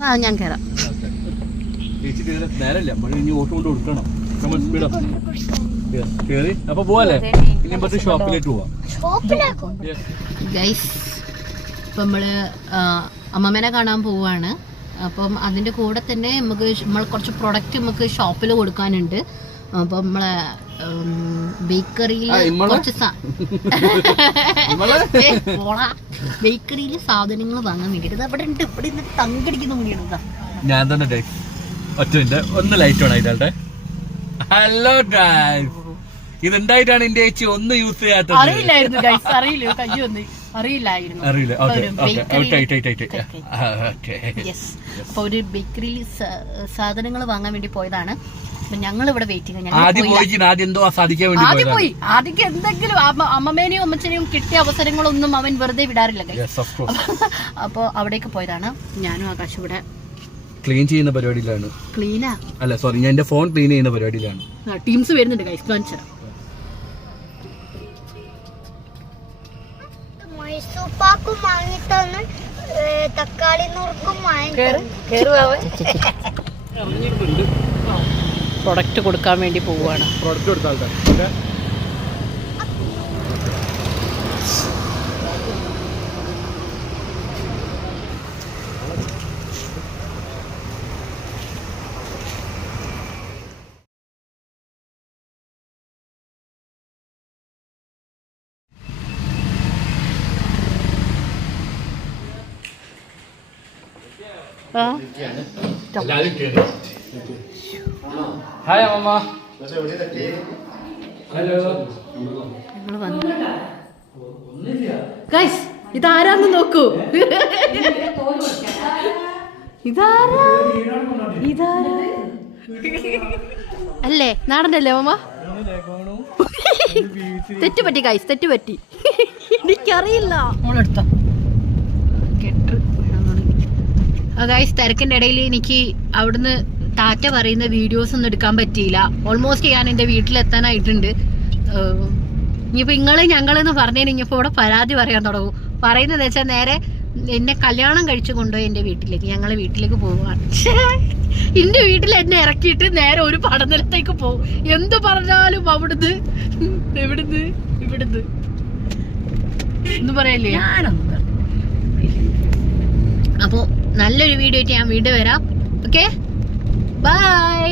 ഞാൻ കയറാം. നേരല്ല ഇനി ഓട്ടോ കൊണ്ട് കൊടുക്കണം. അപ്പൊ പോവാല്ലേ? ഇനി നമുക്ക് ഷോപ്പിലേക്ക് പോവാം. ഗൈസ്, ഇപ്പം നമ്മള് അമ്മമ്മേനെ കാണാൻ പോവാണ്. അപ്പം അതിന്റെ കൂടെ തന്നെ നമുക്ക് കുറച്ച് പ്രൊഡക്റ്റ് നമുക്ക് ഷോപ്പിൽ കൊടുക്കാനുണ്ട്. അപ്പൊ നമ്മളെ ബേക്കറിയിൽ കുറച്ച് ബേക്കറിയിൽ സാധനങ്ങൾ വാങ്ങാൻ വേണ്ടിട്ട് അവിടെ ഉണ്ട്. ഇവിടെ നിന്ന് തങ്കടിക്കുന്ന മുന്നിടുന്നതാ. ഞാൻ തന്നെ ഒറ്റ ഒന്ന് ലൈറ്റ് വേണം ഇതാട്ടെ. ഹലോ ഗൈസ്, ഇതുണ്ടായിട്ടാണ് എന്റെ ചേച്ചി ഒന്ന് യൂസ് ചെയ്യാത്തത്. അറിയില്ലായിരുന്നു ഗൈസ്, അറിയില്ലായിരുന്നു. അപ്പൊ ഒരു ബേക്കറിയിൽ സാധനങ്ങൾ വാങ്ങാൻ വേണ്ടി പോയതാണ്. ഞങ്ങൾ ഇവിടെ വെയിറ്റിംഗ്. ആദ്യം എന്തെങ്കിലും അമ്മമ്മേനെയും അമ്മച്ചനെയും കിട്ടിയ അവസരങ്ങളൊന്നും അവൻ വെറുതെ വിടാറില്ല ഗൈസ്. അപ്പൊ അവിടേക്ക് പോയതാണ്. ഞാനും ആകാശം ഇവിടെ ക്ലീൻ ചെയ്യുന്ന പരിപാടിയിലാണ്. ക്ലീനാ അല്ല സോറി, ഞാൻ എന്റെ ഫോൺ ക്ലീൻ ചെയ്യുന്ന പരിപാടിയിലാണ്. ടീംസ് വരുന്നുണ്ട് ഗൈസ്, കാണിച്ചു തരാം. തക്കാളി പ്രൊഡക്റ്റ് കൊടുക്കാൻ വേണ്ടി പോവുകയാണ്. പ്രൊഡക്റ്റ് കൊടുക്കാൻ ഹായ് അമ്മ. ഹലോ. ഗൈസ്, ഇതാരാന്ന് നോക്കൂ. ഇതാരാ അല്ലേ? നാടനല്ലേ അമ്മ? തെറ്റുപറ്റി ഗൈസ്, തെറ്റുപറ്റി. എനിക്കറിയില്ല. മോളെടുത്തോ ഗൈസ്. തിരക്കിന്റെ ഇടയിൽ എനിക്ക് അവിടുന്ന് ടാറ്റ പറയുന്ന വീഡിയോസ് ഒന്നും എടുക്കാൻ പറ്റിയില്ല. ഓൾമോസ്റ്റ് ഞാൻ എൻ്റെ വീട്ടിലെത്താനായിട്ടുണ്ട്. ഇനിയിപ്പോൾ ഞങ്ങളെന്ന് പറഞ്ഞതിന് ഇനിയിപ്പോൾ ഇവിടെ പരാതി പറയാൻ തുടങ്ങും. പറയുന്നത് വെച്ചാൽ നേരെ എന്നെ കല്യാണം കഴിച്ചു കൊണ്ടുപോയി എൻ്റെ വീട്ടിലേക്ക്, ഞങ്ങളെ വീട്ടിലേക്ക് പോവുകയാണ്. എൻ്റെ വീട്ടിൽ എന്നെ ഇറക്കിയിട്ട് നേരെ ഒരു പഠനത്തിലേക്ക് പോകും. എന്ത് പറഞ്ഞാലും അവിടുന്ന് ഇവിടുന്ന് എന്ന് പറയല്ലേ. അപ്പോൾ നല്ലൊരു വീഡിയോ ആയിട്ട് ഞാൻ വീണ്ടും വരാം. Okay, by.